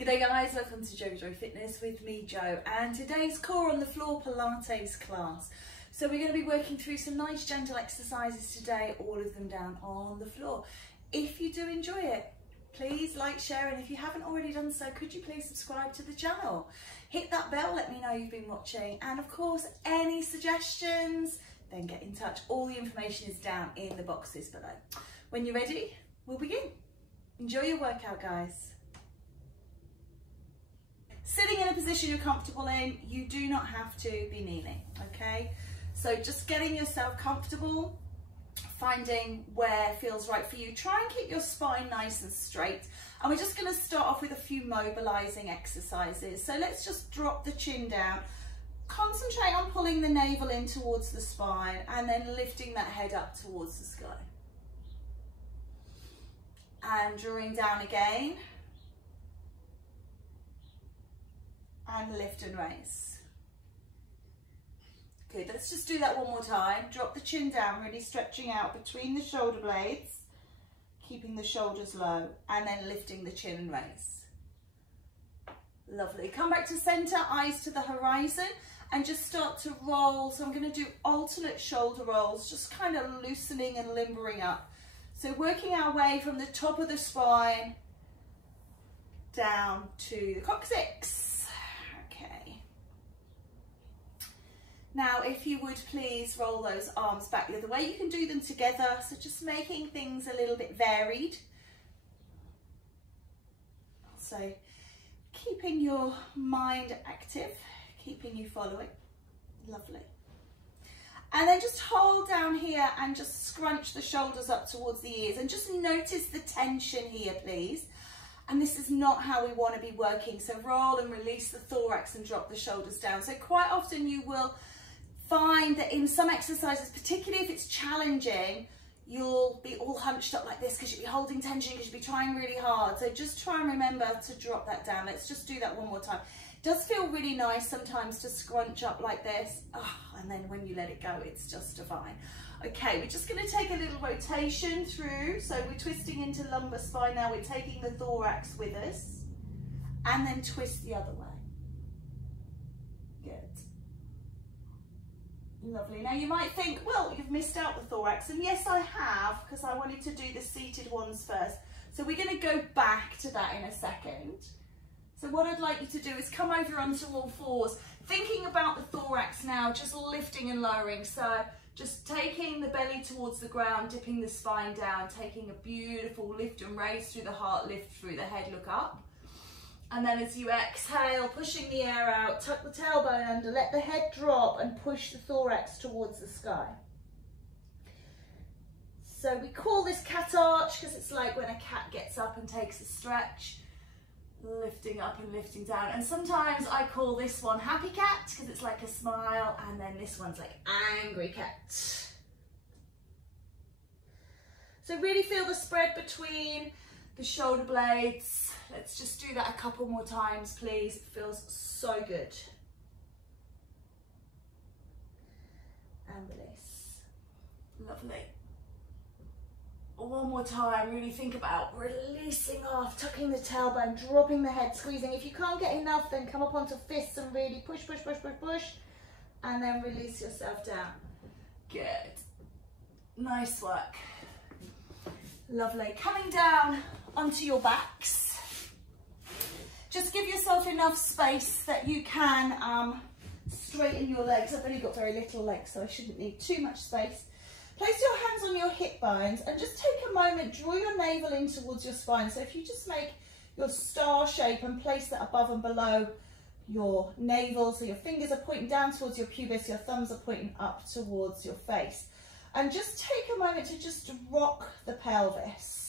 G'day guys, welcome to Joe Fitness with me, Joe, and today's Core on the Floor Pilates class. So we're going to be working through some nice gentle exercises today, all of them down on the floor. If you do enjoy it, please like, share, and if you haven't already done so, could you please subscribe to the channel? Hit that bell, let me know you've been watching, and of course, any suggestions, then get in touch. All the information is down in the boxes below. When you're ready, we'll begin. Enjoy your workout, guys. Sitting in a position you're comfortable in, you do not have to be kneeling, okay? So just getting yourself comfortable, finding where feels right for you. Try and keep your spine nice and straight. And we're just gonna start off with a few mobilizing exercises. So let's just drop the chin down. Concentrate on pulling the navel in towards the spine and then lifting that head up towards the sky. And drawing down again. And lift and raise. Good, let's just do that one more time. Drop the chin down, really stretching out between the shoulder blades, keeping the shoulders low, and then lifting the chin and raise. Lovely. Come back to center, eyes to the horizon, and just start to roll. So I'm going to do alternate shoulder rolls, just kind of loosening and limbering up. So working our way from the top of the spine down to the coccyx. Now, if you would please roll those arms back the other way, you can do them together, so just making things a little bit varied. So keeping your mind active, keeping you following. Lovely. And then just hold down here and just scrunch the shoulders up towards the ears and just notice the tension here, please. And this is not how we want to be working. So roll and release the thorax and drop the shoulders down. So quite often you will find that in some exercises, particularly if it's challenging, you'll be all hunched up like this because you'll be holding tension, because you'll be trying really hard. So just try and remember to drop that down. Let's just do that one more time. It does feel really nice sometimes to scrunch up like this. Oh, and then when you let it go, it's just fine. Okay, we're just going to take a little rotation through. So we're twisting into lumbar spine now. We're taking the thorax with us and then twist the other way. Good. Lovely. Now you might think, well, you've missed out the thorax, and yes I have, because I wanted to do the seated ones first. So we're going to go back to that in a second. So what I'd like you to do is come over onto all fours, thinking about the thorax now, just lifting and lowering. So just taking the belly towards the ground, dipping the spine down, taking a beautiful lift and raise through the heart, lift through the head, look up. And then as you exhale, pushing the air out, tuck the tailbone under, let the head drop and push the thorax towards the sky. So we call this cat arch because it's like when a cat gets up and takes a stretch, lifting up and lifting down. And sometimes I call this one happy cat because it's like a smile, and then this one's like angry cat. So really feel the spread between the shoulder blades. Let's just do that a couple more times, please. It feels so good. And release. Lovely. One more time, really think about releasing off, tucking the tailbone, dropping the head, squeezing. If you can't get enough, then come up onto fists and really push, push, push, push, push, and then release yourself down. Good. Nice work. Lovely. Coming down onto your backs. Just give yourself enough space that you can straighten your legs. I've only got very little legs, so I shouldn't need too much space. Place your hands on your hip bones and just take a moment, draw your navel in towards your spine. So if you just make your star shape and place that above and below your navel, so your fingers are pointing down towards your pubis, your thumbs are pointing up towards your face. And just take a moment to just rock the pelvis.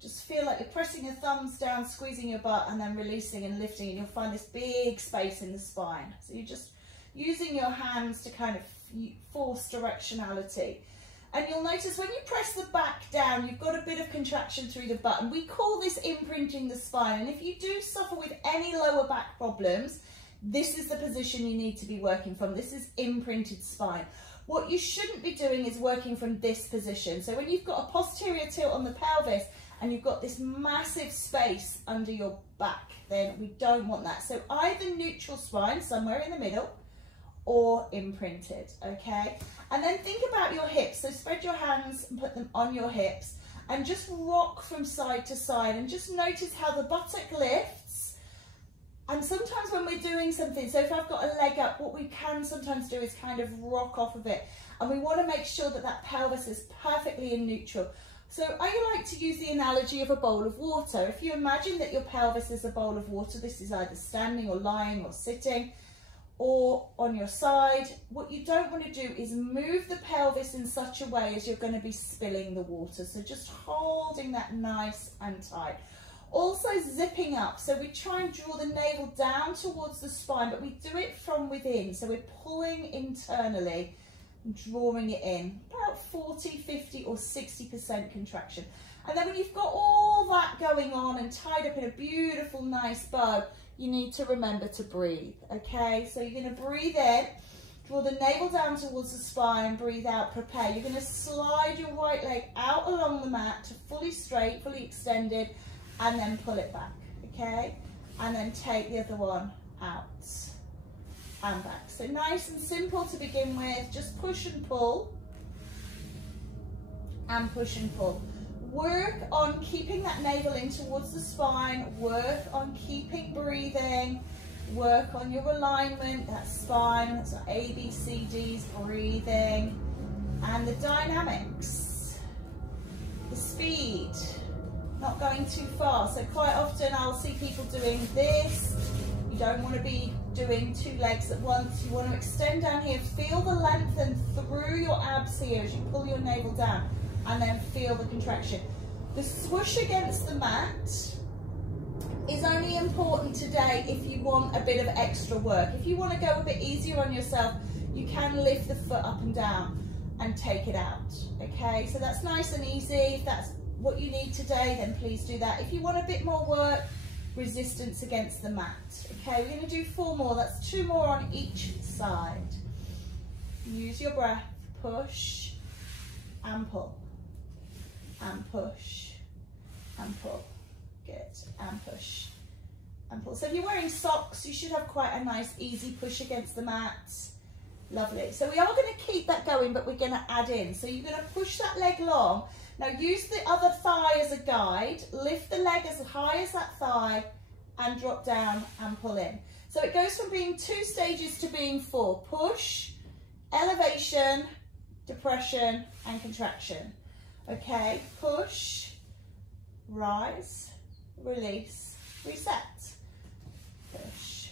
Just feel like you're pressing your thumbs down, squeezing your butt, and then releasing and lifting, and you'll find this big space in the spine. So you're just using your hands to kind of force directionality. And you'll notice when you press the back down, you've got a bit of contraction through the butt, and we call this imprinting the spine. And if you do suffer with any lower back problems, this is the position you need to be working from. This is imprinted spine. What you shouldn't be doing is working from this position. So when you've got a posterior tilt on the pelvis and you've got this massive space under your back, then we don't want that. So either neutral spine, somewhere in the middle, or imprinted, okay? And then think about your hips. So spread your hands and put them on your hips and just rock from side to side, and just notice how the buttock lifts. And sometimes when we're doing something, so if I've got a leg up, what we can sometimes do is kind of rock off of it. And we want to make sure that that pelvis is perfectly in neutral. So I like to use the analogy of a bowl of water. If you imagine that your pelvis is a bowl of water, this is either standing or lying or sitting or on your side, what you don't want to do is move the pelvis in such a way as you're going to be spilling the water. So just holding that nice and tight. Also zipping up, so we try and draw the navel down towards the spine, but we do it from within. So we're pulling internally, drawing it in, about 40, 50 or 60% contraction. And then when you've got all that going on and tied up in a beautiful, nice bow, you need to remember to breathe, okay? So you're going to breathe in, draw the navel down towards the spine, breathe out, prepare. You're going to slide your right leg out along the mat to fully straight, fully extended, and then pull it back, okay? And then take the other one out and back. So nice and simple to begin with, just push and pull, and push and pull. Work on keeping that navel in towards the spine, work on keeping breathing, work on your alignment, that spine, that's our A, B, C, D's, breathing, and the dynamics, the speed, not going too fast. So quite often I'll see people doing this. You don't want to be doing two legs at once. You want to extend down here, feel the lengthen through your abs here as you pull your navel down, and then feel the contraction. The swoosh against the mat is only important today if you want a bit of extra work. If you want to go a bit easier on yourself, you can lift the foot up and down and take it out, okay? So that's nice and easy. If that's what you need today, then please do that. If you want a bit more work, resistance against the mat, okay? We're going to do 4 more. That's 2 more on each side. Use your breath, push and pull, and push and pull. Good, and push and pull. So if you're wearing socks, you should have quite a nice easy push against the mat. Lovely. So we are going to keep that going, but we're going to add in. So you're going to push that leg long. Now use the other thigh as a guide, lift the leg as high as that thigh and drop down and pull in. So it goes from being 2 stages to being 4. Push, elevation, depression and contraction. Okay, push, rise, release, reset. Push,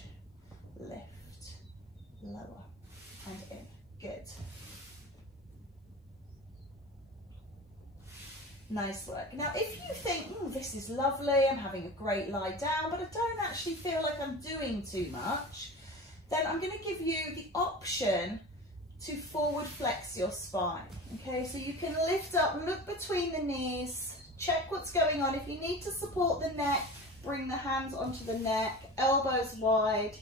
lift, lower and in. Good. Nice work. Now, if you think, this is lovely, I'm having a great lie down, but I don't actually feel like I'm doing too much, then I'm going to give you the option to forward flex your spine. Okay, so you can lift up, look between the knees, check what's going on. If you need to support the neck, bring the hands onto the neck, elbows wide,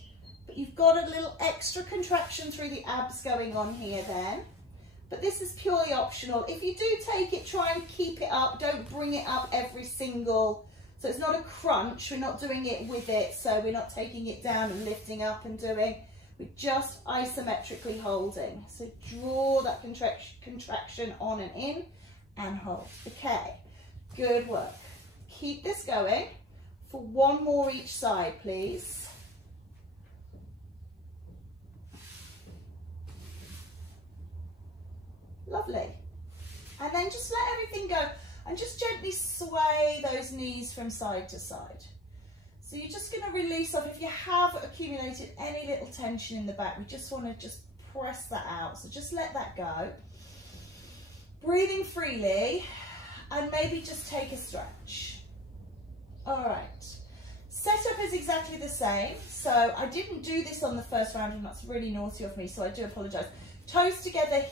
but you've got a little extra contraction through the abs going on here then. But this is purely optional. If you do take it, try and keep it up. Don't bring it up every single, so it's not a crunch. We're not doing it with it, so we're not taking it down and lifting up and doing. We're just isometrically holding. So draw that contraction on and in and hold. Okay, good work. Keep this going for 1 more each side, please. Lovely. And then just let everything go and just gently sway those knees from side to side. So you're just going to release off. If you have accumulated any little tension in the back, we just want to just press that out. So just let that go. Breathing freely and maybe just take a stretch. All right. Setup is exactly the same. So I didn't do this on the first round and that's really naughty of me, so I do apologise. Toes together,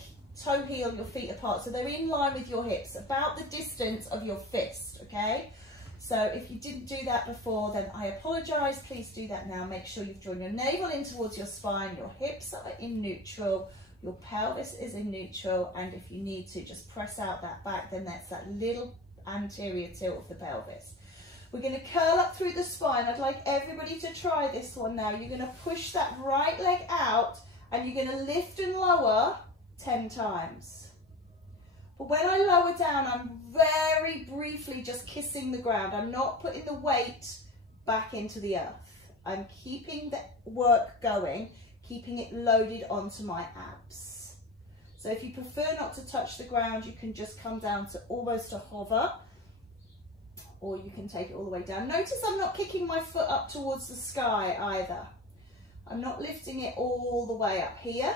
toe heel, your feet apart, so they're in line with your hips, about the distance of your fist, okay? So if you didn't do that before, then I apologise. Please do that now. Make sure you've drawn your navel in towards your spine, your hips are in neutral, your pelvis is in neutral, and if you need to just press out that back, then that's that little anterior tilt of the pelvis. We're going to curl up through the spine. I'd like everybody to try this one now. You're going to push that right leg out and you're going to lift and lower 10 times. But when I lower down, I'm very briefly just kissing the ground. I'm not putting the weight back into the earth. I'm keeping the work going, keeping it loaded onto my abs. So if you prefer not to touch the ground, you can just come down to almost a hover, or you can take it all the way down. Notice I'm not kicking my foot up towards the sky either. I'm not lifting it all the way up here.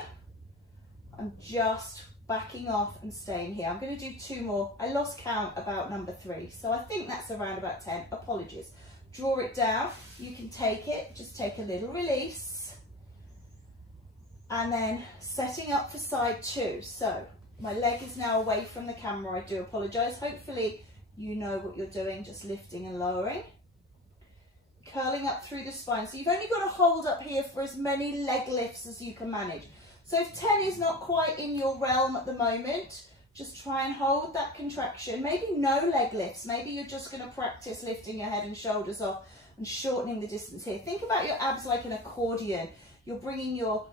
I'm just backing off and staying here. I'm going to do 2 more. I lost count about number 3, so I think that's around about 10. Apologies. Draw it down. You can take it, just take a little release. And then setting up for side 2. So my leg is now away from the camera. I do apologise. Hopefully you know what you're doing, just lifting and lowering. Curling up through the spine. So you've only got to hold up here for as many leg lifts as you can manage. So if 10 is not quite in your realm at the moment, just try and hold that contraction. Maybe no leg lifts. Maybe you're just going to practice lifting your head and shoulders off and shortening the distance here. Think about your abs like an accordion. You're bringing your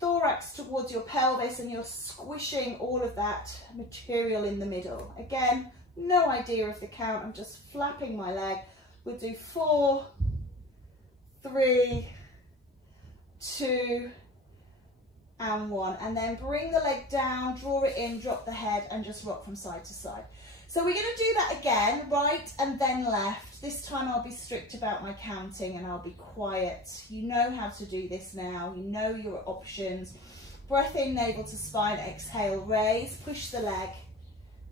thorax towards your pelvis and you're squishing all of that material in the middle. Again, no idea of the count. I'm just flapping my leg. We'll do 4, 3, 2, and 1, and then bring the leg down, draw it in, drop the head, and just rock from side to side. So we're going to do that again, right and then left. This time I'll be strict about my counting and I'll be quiet. You know how to do this now. You know your options. Breath in, navel to spine, exhale, raise, push the leg,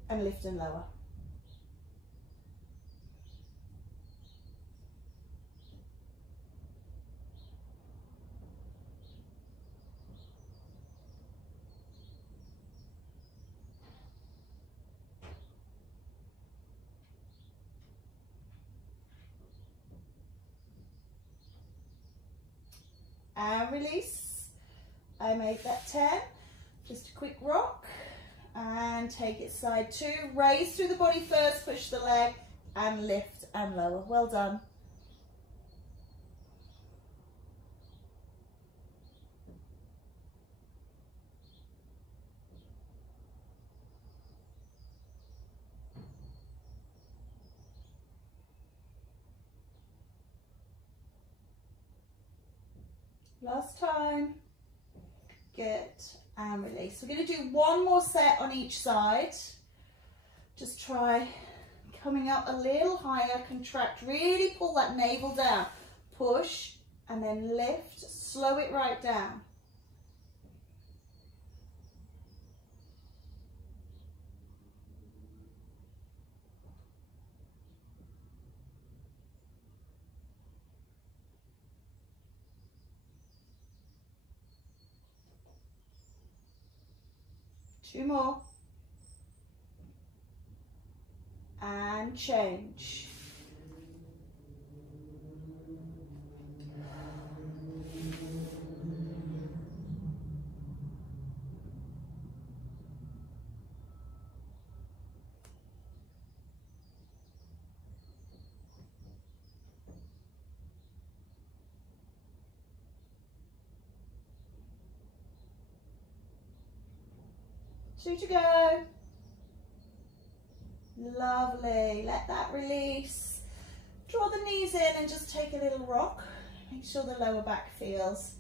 and lift and lower. And release. I made that 10. Just a quick rock and take it side 2. Raise through the body first, push the leg and lift and lower. Well done. Last time. Good. And release. We're going to do 1 more set on each side. Just try coming up a little higher, contract, really pull that navel down. Push and then lift, slow it right down. Two more. And change. Two to go. Lovely. Let that release. Draw the knees in and just take a little rock. Make sure the lower back feels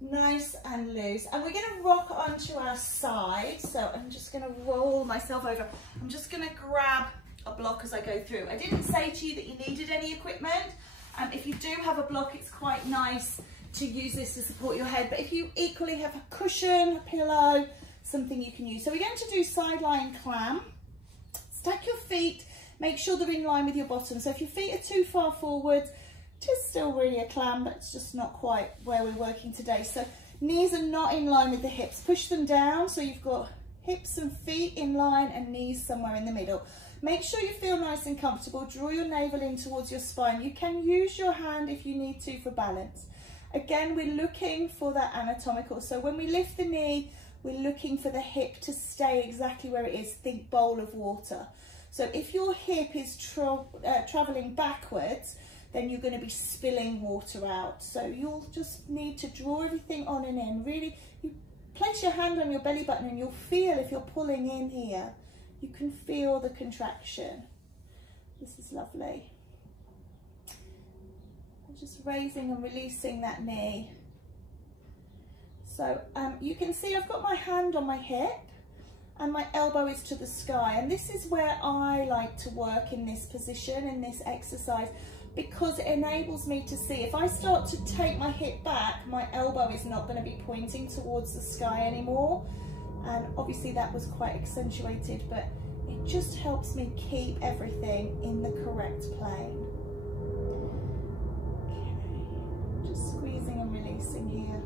nice and loose. And we're going to rock onto our side. So I'm just going to roll myself over. I'm just going to grab a block as I go through. I didn't say to you that you needed any equipment. If you do have a block, it's quite nice to use this to support your head. But if you equally have a cushion, a pillow, something you can use. So we're going to do side lying clam. Stack your feet, make sure they're in line with your bottom. So if your feet are too far forward, it is still really a clam, but it's just not quite where we're working today. So knees are not in line with the hips. Push them down so you've got hips and feet in line and knees somewhere in the middle. Make sure you feel nice and comfortable. Draw your navel in towards your spine. You can use your hand if you need to for balance. Again, we're looking for that anatomical. So when we lift the knee, we're looking for the hip to stay exactly where it is. Think bowl of water. So if your hip is traveling backwards, then you're going to be spilling water out. So you'll just need to draw everything on and in. Really, you place your hand on your belly button and you'll feel if you're pulling in here, you can feel the contraction. This is lovely. Just raising and releasing that knee. So you can see I've got my hand on my hip and my elbow is to the sky, and this is where I like to work in this position, in this exercise, because it enables me to see. If I start to take my hip back, my elbow is not going to be pointing towards the sky anymore, and obviously that was quite accentuated, but it just helps me keep everything in the correct plane. Okay, just squeezing and releasing here.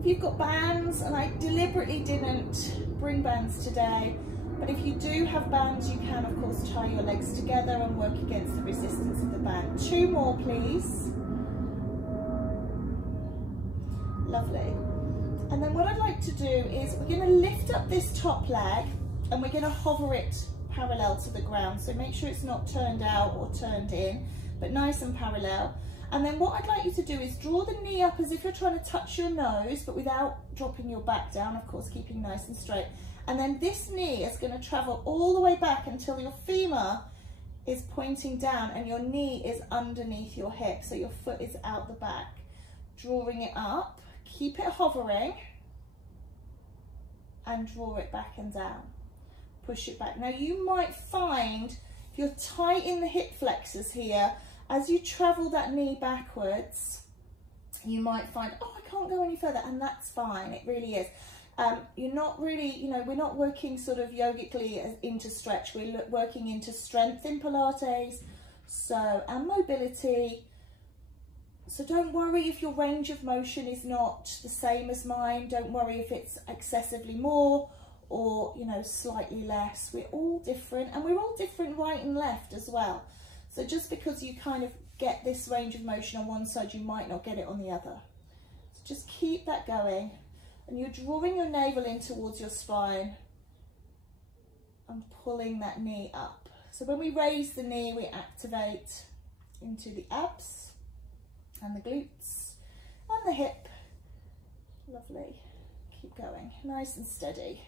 If you've got bands, and I deliberately didn't bring bands today, but if you do have bands, you can of course tie your legs together and work against the resistance of the band. 2 more, please. Lovely. And then what I'd like to do is we're going to lift up this top leg and we're going to hover it parallel to the ground. So make sure it's not turned out or turned in, but nice and parallel. And then what I'd like you to do is draw the knee up as if you're trying to touch your nose, but without dropping your back down, of course, keeping nice and straight. And then this knee is going to travel all the way back until your femur is pointing down and your knee is underneath your hip. So your foot is out the back. Drawing it up, keep it hovering, and draw it back and down. Push it back. Now you might find, if you're tight in the hip flexors here, as you travel that knee backwards, you might find, oh, I can't go any further, and that's fine, it really is. You're not really, you know, we're not working sort of yogically into stretch, we're working into strength in Pilates, so, and mobility. So don't worry if your range of motion is not the same as mine, don't worry if it's excessively more or, you know, slightly less. We're all different, and we're all different right and left as well. So just because you kind of get this range of motion on one side, you might not get it on the other. So just keep that going. And you're drawing your navel in towards your spine and pulling that knee up. So when we raise the knee, we activate into the abs and the glutes and the hip. Lovely. Keep going, nice and steady.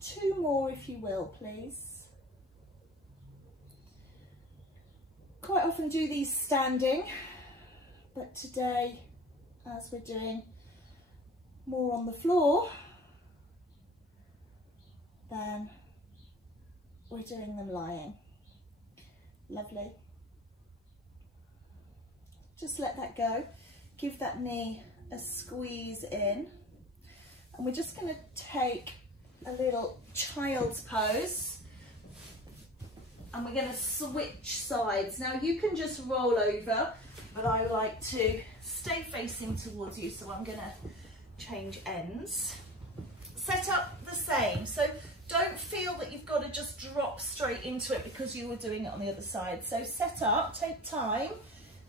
Two more if you will, please. Quite often do these standing, but today, as we're doing more on the floor, then we're doing them lying. Lovely. Just let that go. Give that knee a squeeze in. And we're just going to take a little child's pose. And we're going to switch sides. Now you can just roll over, but I like to stay facing towards you, so I'm going to change ends. Set up the same, so don't feel that you've got to just drop straight into it because you were doing it on the other side. So set up, take time,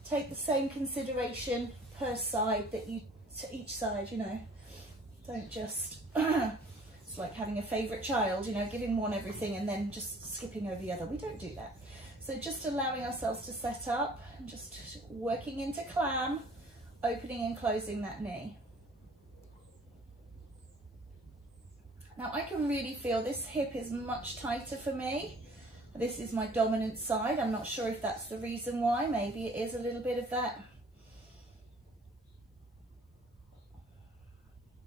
take the same consideration per side that you, to each side, you know. Don't just, it's like having a favourite child, you know, giving one everything and then just skipping over the other. We don't do that. So just allowing ourselves to set up and just working into clam, opening and closing that knee. Now I can really feel this hip is much tighter for me. This is my dominant side. I'm not sure if that's the reason why. Maybe it is a little bit of that.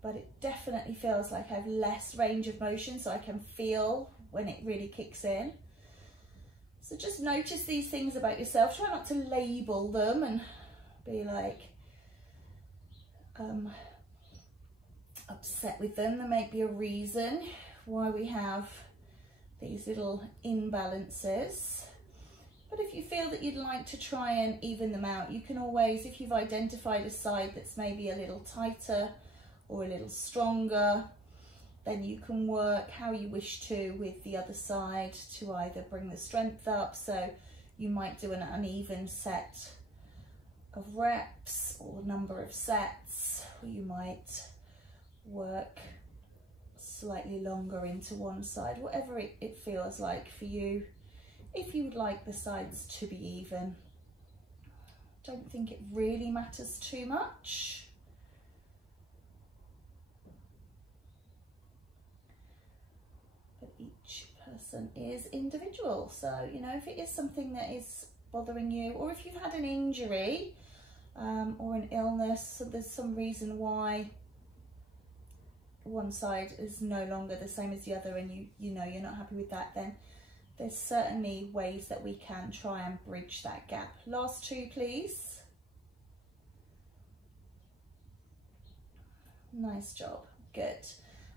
But it definitely feels like I have less range of motion, so I can feel when it really kicks in. So just notice these things about yourself. Try not to label them and be like upset with them. There might be a reason why we have these little imbalances. But if you feel that you'd like to try and even them out, you can always, if you've identified a side that's maybe a little tighter or a little stronger, then you can work how you wish to with the other side to either bring the strength up. So you might do an uneven set of reps or number of sets, or you might work slightly longer into one side, whatever it feels like for you. If you would like the sides to be even, don't think it really matters too much. But each person is individual, so you know, if it is something that is bothering you, or if you've had an injury or an illness, so there's some reason why one side is no longer the same as the other, and you know you're not happy with that, then there's certainly ways that we can try and bridge that gap. Last two, please. Nice job, good.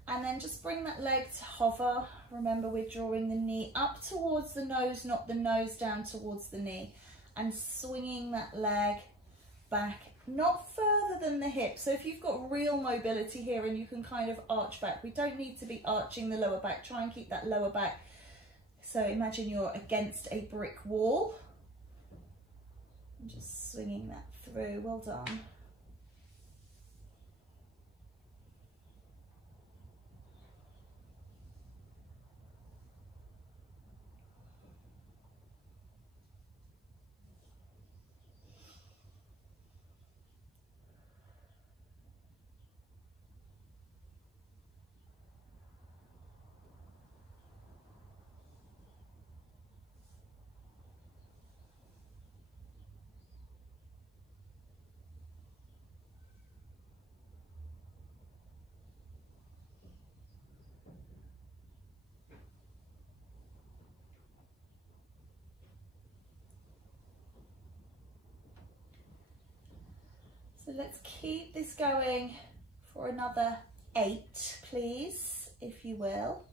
And then just bring that leg to hover. Remember, we're drawing the knee up towards the nose, not the nose down towards the knee, and swinging that leg back, not further than the hip. So if you've got real mobility here and you can kind of arch back, we don't need to be arching the lower back. Try and keep that lower back. So imagine you're against a brick wall. I'm just swinging that through. Well done. So let's keep this going for another 8, please, if you will.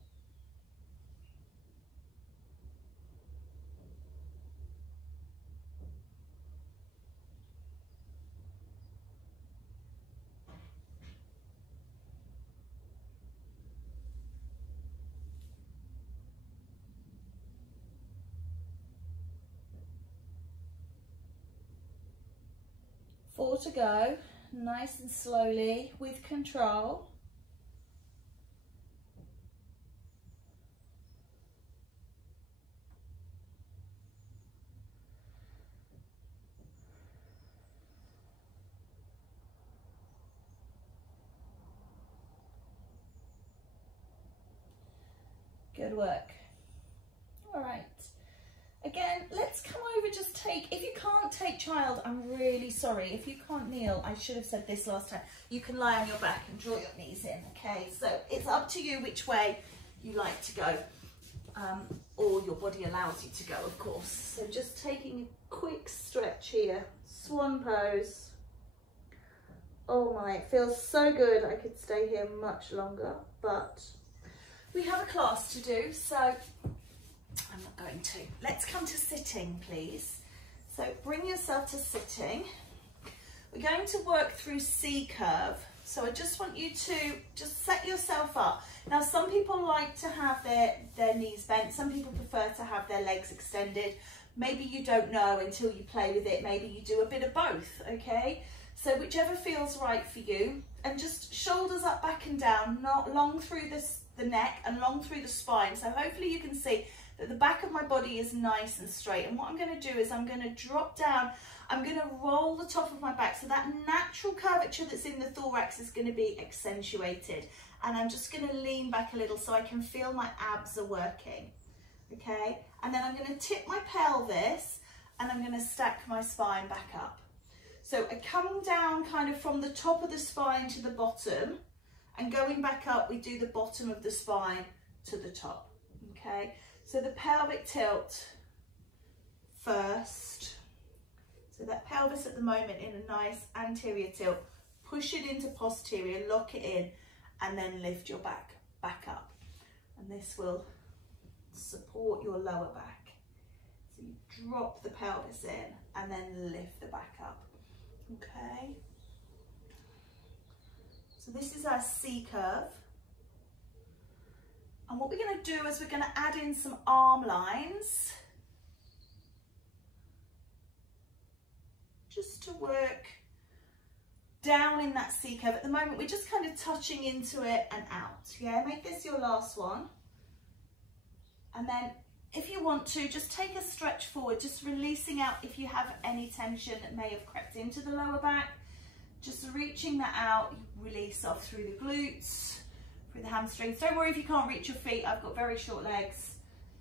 Four to go, nice and slowly with control. Good work. All right. Again, let's come over, just take, if you can't take child, I'm really sorry. If you can't kneel, I should have said this last time, you can lie on your back and draw your knees in, okay? So it's up to you which way you like to go, or your body allows you to go, of course. So just taking a quick stretch here, swan pose. Oh my, it feels so good. I could stay here much longer, but we have a class to do, so I'm not going to. Let's come to sitting, please. So bring yourself to sitting. We're going to work through C curve. So I just want you to just set yourself up. Now, some people like to have their knees bent. Some people prefer to have their legs extended. Maybe you don't know until you play with it. Maybe you do a bit of both, okay? So whichever feels right for you. And just shoulders up, back and down, not long through the neck and long through the spine. So hopefully you can see that the back of my body is nice and straight. And what I'm going to do is I'm going to drop down, I'm going to roll the top of my back, so that natural curvature that's in the thorax is going to be accentuated. And I'm just going to lean back a little so I can feel my abs are working, okay? And then I'm going to tip my pelvis and I'm going to stack my spine back up. So I come down kind of from the top of the spine to the bottom, and going back up, we do the bottom of the spine to the top, okay? So the pelvic tilt first. So that pelvis at the moment in a nice anterior tilt. Push it into posterior, lock it in, and then lift your back up. And this will support your lower back. So you drop the pelvis in and then lift the back up. Okay. So this is our C curve. And what we're going to do is we're going to add in some arm lines. just to work down in that C curve. At the moment, we're just kind of touching into it and out. Yeah, make this your last one. And then if you want to, just take a stretch forward, just releasing out if you have any tension that may have crept into the lower back. Just reaching that out, release off through the glutes, through the hamstrings. Don't worry if you can't reach your feet. I've got very short legs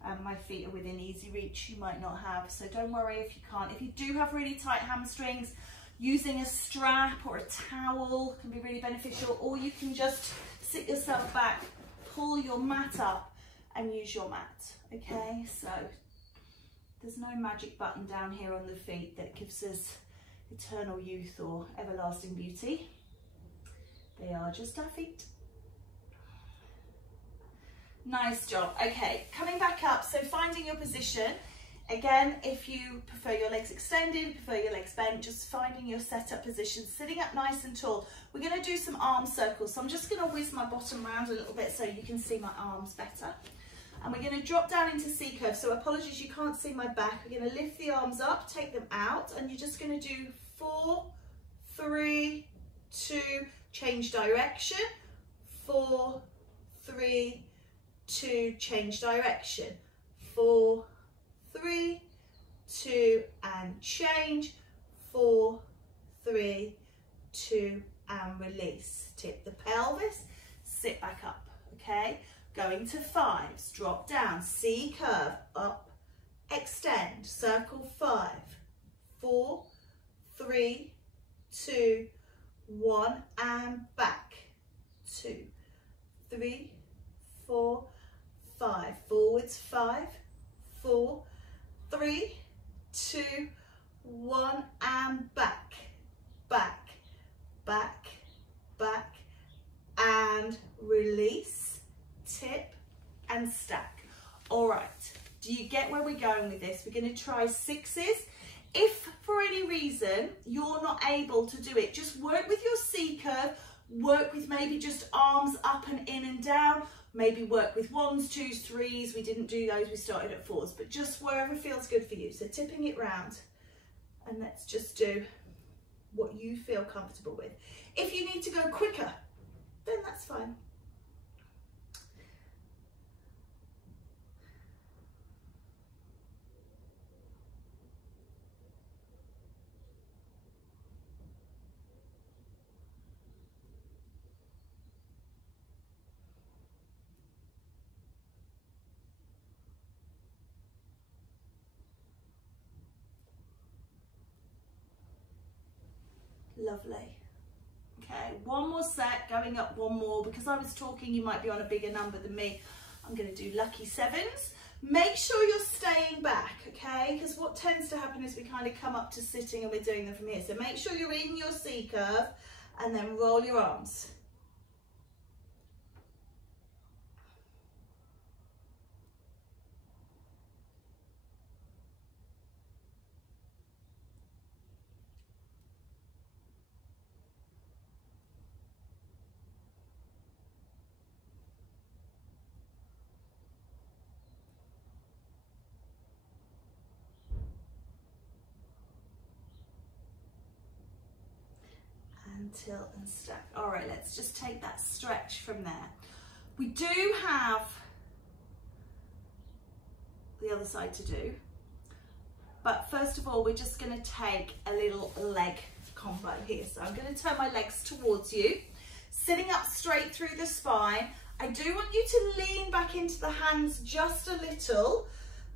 and my feet are within easy reach. You might not have, so don't worry if you can't. If you do have really tight hamstrings, using a strap or a towel can be really beneficial, or you can just sit yourself back, pull your mat up and use your mat, okay? So there's no magic button down here on the feet that gives us eternal youth or everlasting beauty. They are just our feet. Nice job. Okay, coming back up, so finding your position. Again, if you prefer your legs extended, prefer your legs bent, just finding your setup position, sitting up nice and tall. We're going to do some arm circles, so I'm just going to whiz my bottom round a little bit so you can see my arms better. And we're going to drop down into C curve, so apologies you can't see my back. We're going to lift the arms up, take them out, and you're just going to do 4, 3, 2, change direction, 4, 3, 2, change direction, 4, 3, 2, and change, 4, 3, 2, and release. Tip the pelvis, sit back up, okay? Going to 5s, drop down, C curve, up, extend, circle 5, 4, 3, 2, 1, and back, 2, 3, 4, 5, forwards 5, 4, 3, 2, 1, and back, back, back, back, and release, tip, and stack. All right, do you get where we're going with this? We're going to try 6s. If for any reason you're not able to do it, just work with your C curve, work with maybe just arms up and in and down, maybe work with 1s, 2s, 3s. We didn't do those, we started at 4s, but just wherever feels good for you. So tipping it round, and let's just do what you feel comfortable with. If you need to go quicker, then that's fine. Lovely. Okay, one more set, going up one more. Because I was talking, you might be on a bigger number than me. I'm going to do lucky 7s. Make sure you're staying back, okay? Because what tends to happen is we kind of come up to sitting and we're doing them from here. So make sure you're in your C curve and then roll your arms. Tilt and stack. All right, let's just take that stretch from there. We do have the other side to do, but first of all we're just going to take a little leg combo here. So I'm going to turn my legs towards you, sitting up straight through the spine. I do want you to lean back into the hands just a little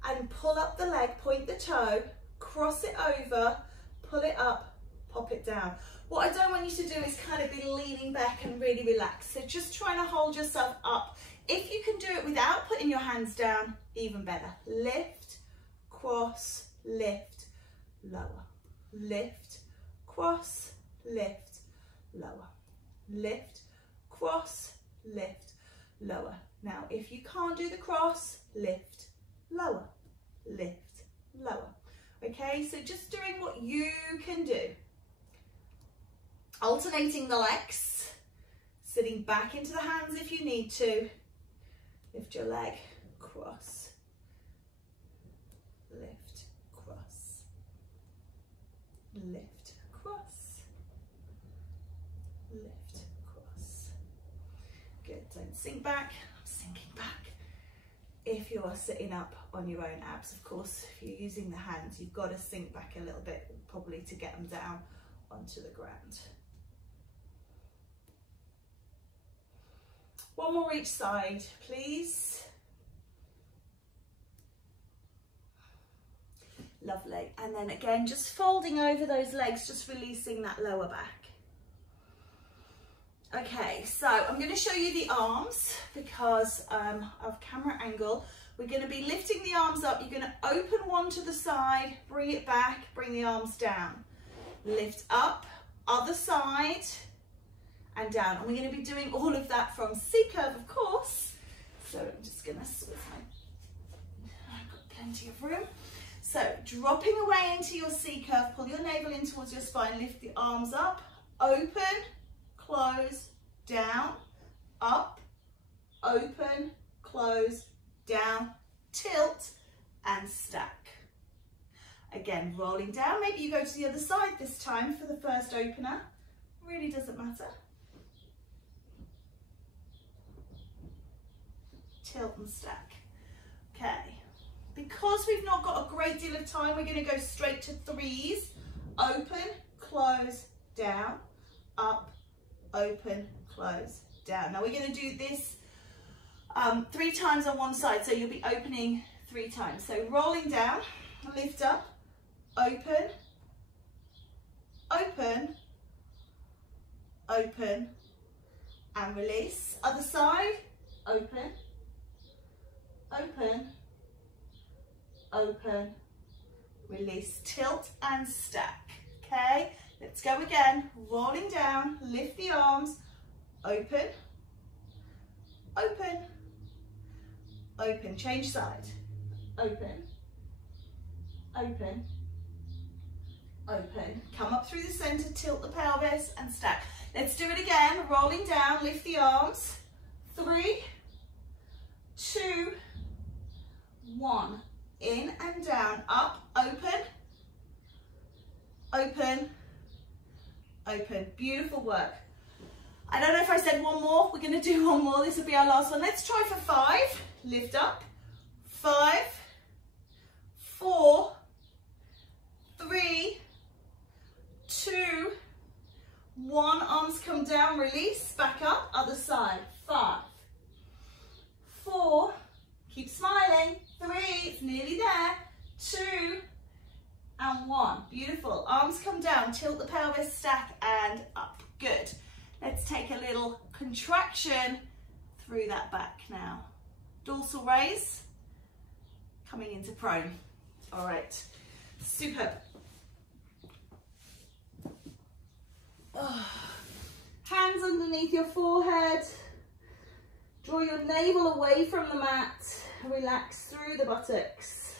and pull up the leg, point the toe, cross it over, pull it up, pop it down. What I don't want you to do is kind of be leaning back and really relax. So just trying to hold yourself up. If you can do it without putting your hands down, even better. Lift, cross, lift, lower. Lift, cross, lift, lower. Lift, cross, lift, lower. Now, if you can't do the cross, lift, lower, lift, lower. Okay, so just doing what you can do. Alternating the legs, sitting back into the hands if you need to. Lift your leg, cross, lift, cross, lift, lift, cross. Good, don't sink back. I'm sinking back. If you are sitting up on your own abs, of course, if you're using the hands, you've got to sink back a little bit, probably to get them down onto the ground. One more each side, please. Lovely. And then again, just folding over those legs, just releasing that lower back. Okay, so I'm going to show you the arms because of camera angle. We're going to be lifting the arms up. You're going to open one to the side, bring it back, bring the arms down. Lift up, other side, and down. And we're going to be doing all of that from C-curve, of course. So I'm just going to switch I've got plenty of room. So dropping away into your C-curve, pull your navel in towards your spine, lift the arms up, open, close, down, up, open, close, down, tilt, and stack. Again, rolling down. Maybe you go to the other side this time for the first opener. Really doesn't matter. Tilt and stack. Okay. Because we've not got a great deal of time, we're going to go straight to threes. Open, close, down, up, open, close, down. Now we're going to do this 3 times on one side, so you'll be opening 3 times. So rolling down, lift up, open, open, open, and release. Other side, open, open, open, release, tilt and stack. Okay, let's go again. Rolling down, lift the arms, open, open, open, change side, open, open, open, come up through the center, tilt the pelvis and stack. Let's do it again. Rolling down, lift the arms, 3, 2, 1. In and down, up, open, open, open. Beautiful work. I don't know if I said one more. We're going to do one more. This will be our last one. Let's try for 5. Lift up. 5, 4, 3, 2, 1. Arms come down, release, back up, other side. 5, 4, keep smiling. 3, it's nearly there. 2, and 1. Beautiful. Arms come down, tilt the pelvis, stack, and up. Good. Let's take a little contraction through that back now. Dorsal raise, coming into prone. All right, superb. Hands underneath your forehead. Draw your navel away from the mat. Relax through the buttocks.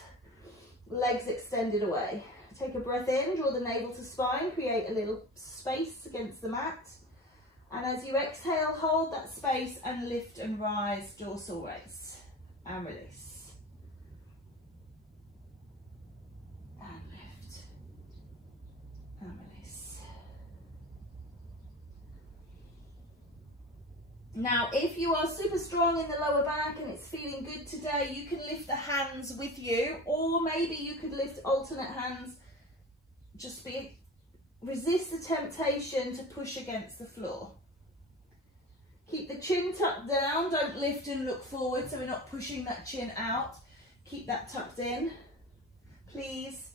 Legs extended away. Take a breath in, draw the navel to spine, create a little space against the mat. And as you exhale, hold that space and lift and rise, dorsal raise. And release. And lift. And release. Now, if you are super strong in the lower back and it's feeling good today, you can lift the hands with you, or maybe you could lift alternate hands. Just resist the temptation to push against the floor. Keep the chin tucked down, don't lift and look forward so we're not pushing that chin out. Keep that tucked in, please.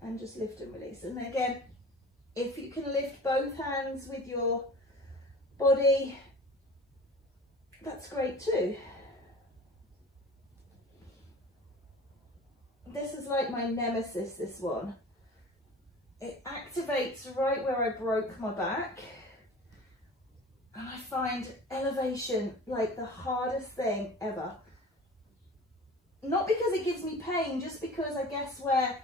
And just lift and release. And again, if you can lift both hands with your body, that's great too. This is like my nemesis, this one. It activates right where I broke my back. And I find elevation like the hardest thing ever. Not because it gives me pain, just because I guess where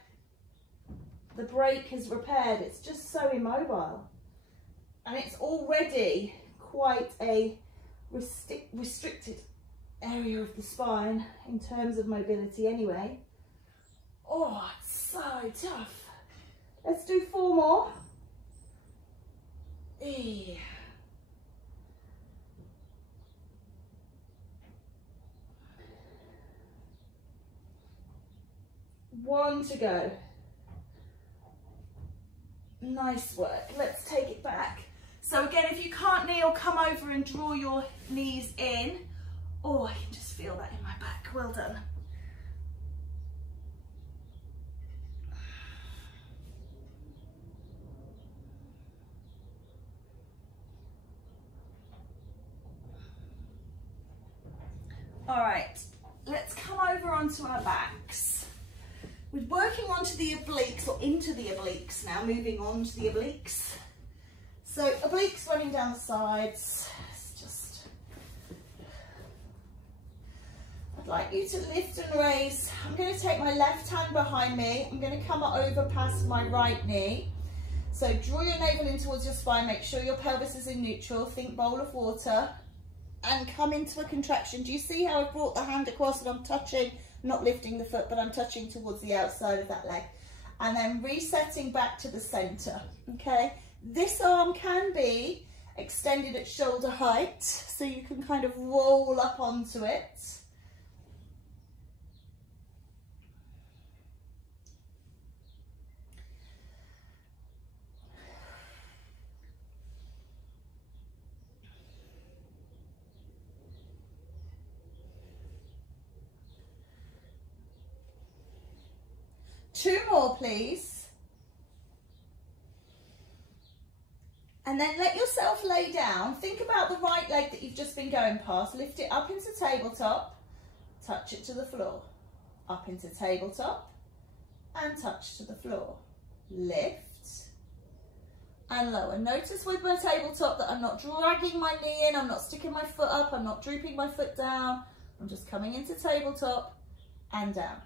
the break is repaired, it's just so immobile. And it's already quite a restricted area of the spine in terms of mobility anyway. Oh, it's so tough. Let's do 4 more. One to go. Nice work. Let's take it back. So again, if you can't kneel, come over and draw your knees in. Oh, I can just feel that in my back. Well done. All right, let's come over onto our backs. We're working onto the obliques, or into the obliques now, moving on to the obliques. So obliques running down the sides. It's just, I'd like you to lift and raise. I'm going to take my left hand behind me. I'm going to come over past my right knee. So draw your navel in towards your spine. Make sure your pelvis is in neutral. Think bowl of water. And come into a contraction. Do you see how I brought the hand across and I'm touching, not lifting the foot, but I'm touching towards the outside of that leg. And then resetting back to the center, okay? This arm can be extended at shoulder height, so you can kind of roll up onto it. Two more, please. And then let yourself lay down. Think about the right leg that you've just been going past. Lift it up into tabletop. Touch it to the floor. Up into tabletop. And touch to the floor. Lift. And lower. Notice with my tabletop that I'm not dragging my knee in. I'm not sticking my foot up. I'm not drooping my foot down. I'm just coming into tabletop and down.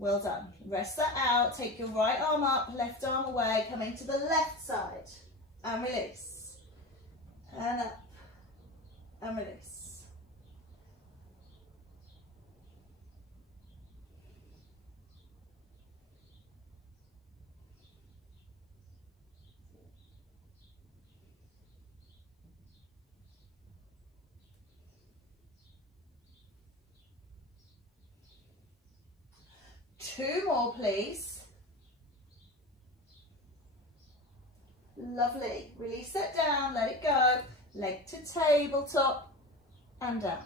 Well done. Rest that out. Take your right arm up, left arm away, coming to the left side. And release. And up. And release. Two more, please. Lovely. Release that down, let it go. Leg to tabletop and down.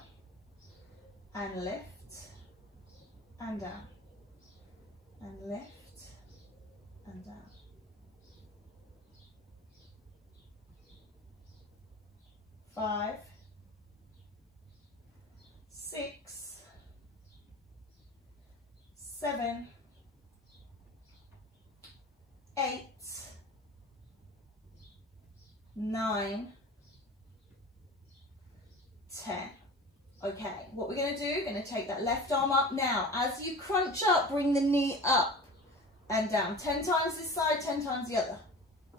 And lift and down. And lift and down. Five, 6, 7, 8, 9, 10. Okay, what we're going to do, we're going to take that left arm up now. As you crunch up, bring the knee up and down. 10 times this side, 10 times the other.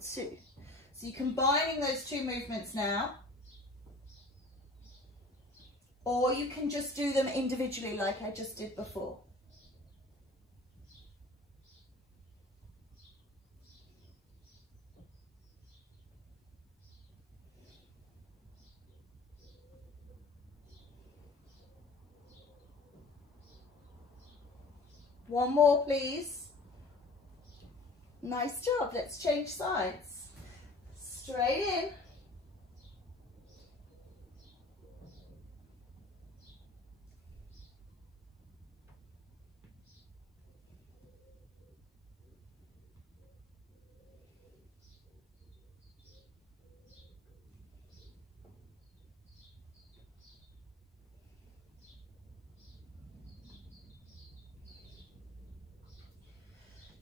2. So you're combining those two movements now. Or you can just do them individually like I just did before. One more, please. Nice job. Let's change sides. Straight in.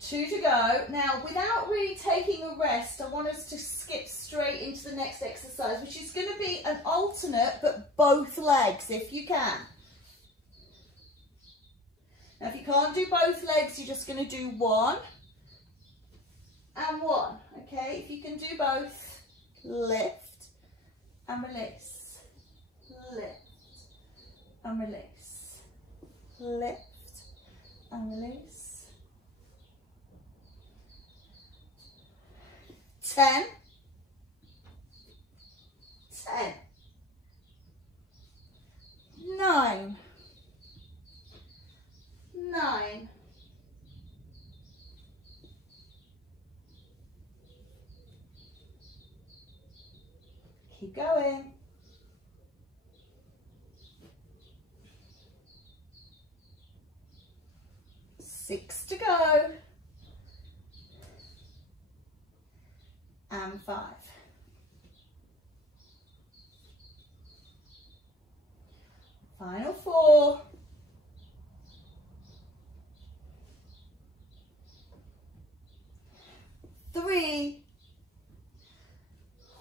Two to go. Now, without really taking a rest, I want us to skip straight into the next exercise, which is going to be an alternate, but both legs, if you can. Now, if you can't do both legs, you're just going to do one and one, okay? If you can do both, lift and release, lift and release. Lift and release. 10, 10, 9, 9, 'Keep going. 6 to go. And 5. Final 4. 3.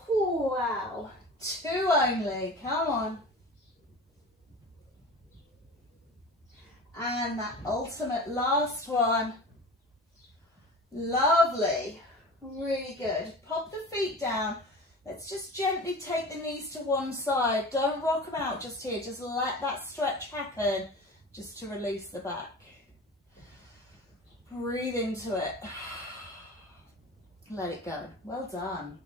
Wow. 2 only. Come on. And that ultimate last one. Lovely. Really good. Pop the feet down. Let's just gently take the knees to one side. Don't rock them out just here. Just let that stretch happen just to release the back. Breathe into it. Let it go. Well done.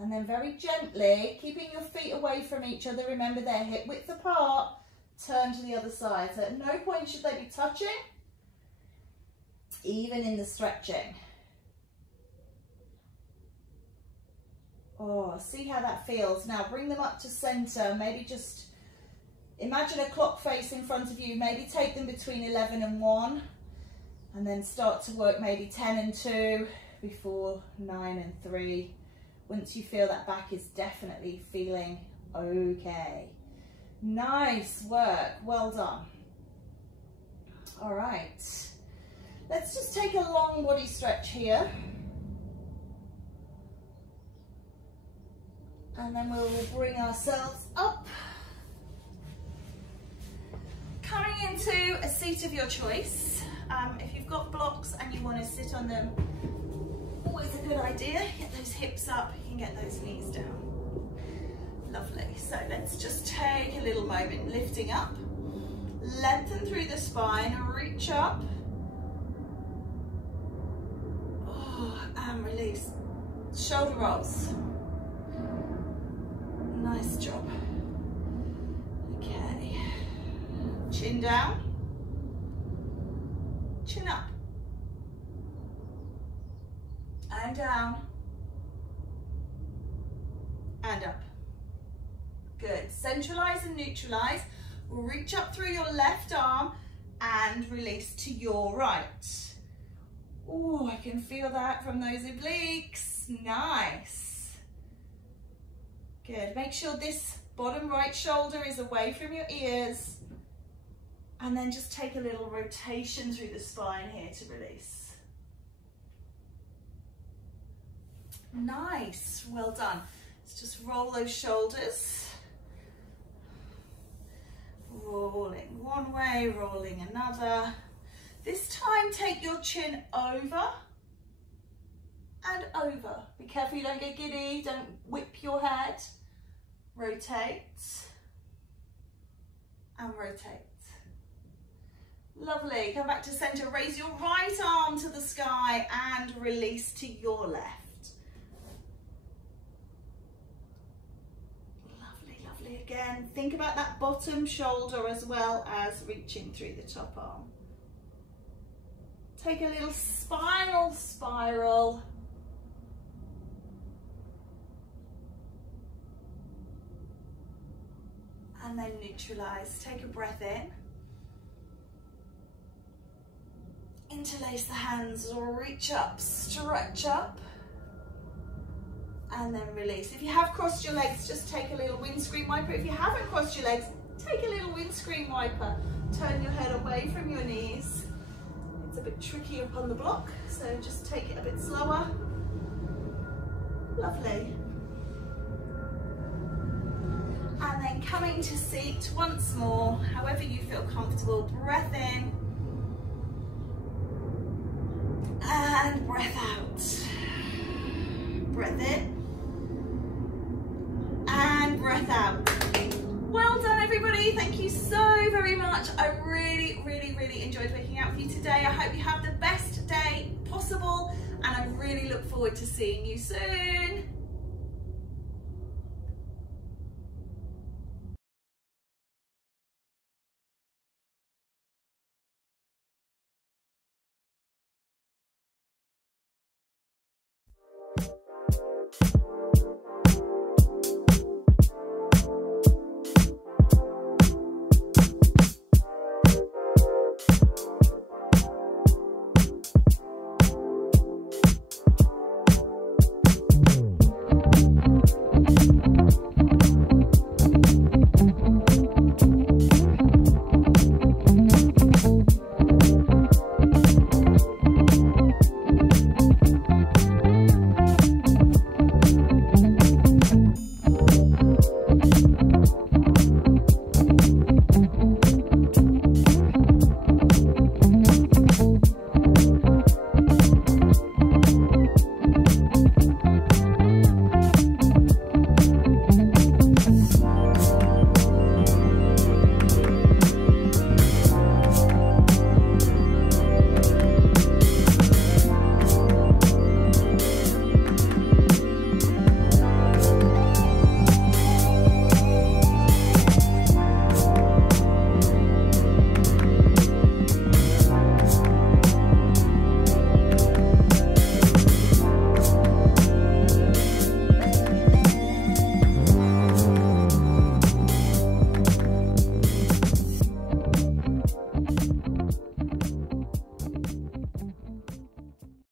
And then very gently, keeping your feet away from each other. Remember they're hip width apart. Turn to the other side. So at no point should they be touching, even in the stretching. Oh, see how that feels. Now bring them up to center. Maybe just imagine a clock face in front of you. Maybe take them between 11 and 1. And then start to work maybe 10 and 2 before 9 and 3. Once you feel that back is definitely feeling okay. Nice work, well done. All right, let's just take a long body stretch here. And then we'll bring ourselves up. Coming into a seat of your choice. If you've got blocks and you want to sit on them, always a good idea. Get those hips up, you can get those knees down. Lovely. So let's just take a little moment, lifting up. Lengthen through the spine, reach up. Oh, and release. Shoulder rolls. Nice job. Okay. Chin down. Chin up. And down. And up. Good. Centralize and neutralize. Reach up through your left arm and release to your right. Oh, I can feel that from those obliques. Nice. Good. Make sure this bottom right shoulder is away from your ears. And then just take a little rotation through the spine here to release. Nice. Well done. Let's just roll those shoulders. Rolling one way, rolling another. This time take your chin over and over. Be careful you don't get giddy, don't whip your head. Rotate and rotate. Lovely, come back to center. Raise your right arm to the sky and release to your left. Again, think about that bottom shoulder as well as reaching through the top arm. Take a little spinal spiral. And then neutralize. Take a breath in. Interlace the hands or reach up, stretch up. And then release. If you have crossed your legs, just take a little windscreen wiper. If you haven't crossed your legs, take a little windscreen wiper. Turn your head away from your knees. It's a bit tricky up on the block, so just take it a bit slower. Lovely. And then coming to seat once more, however you feel comfortable. Breath in. And breath out. Breath in. And breath out. Well done, much. I really, really, really enjoyed working out for you today. I hope you have the best day possible, and I really look forward to seeing you soon.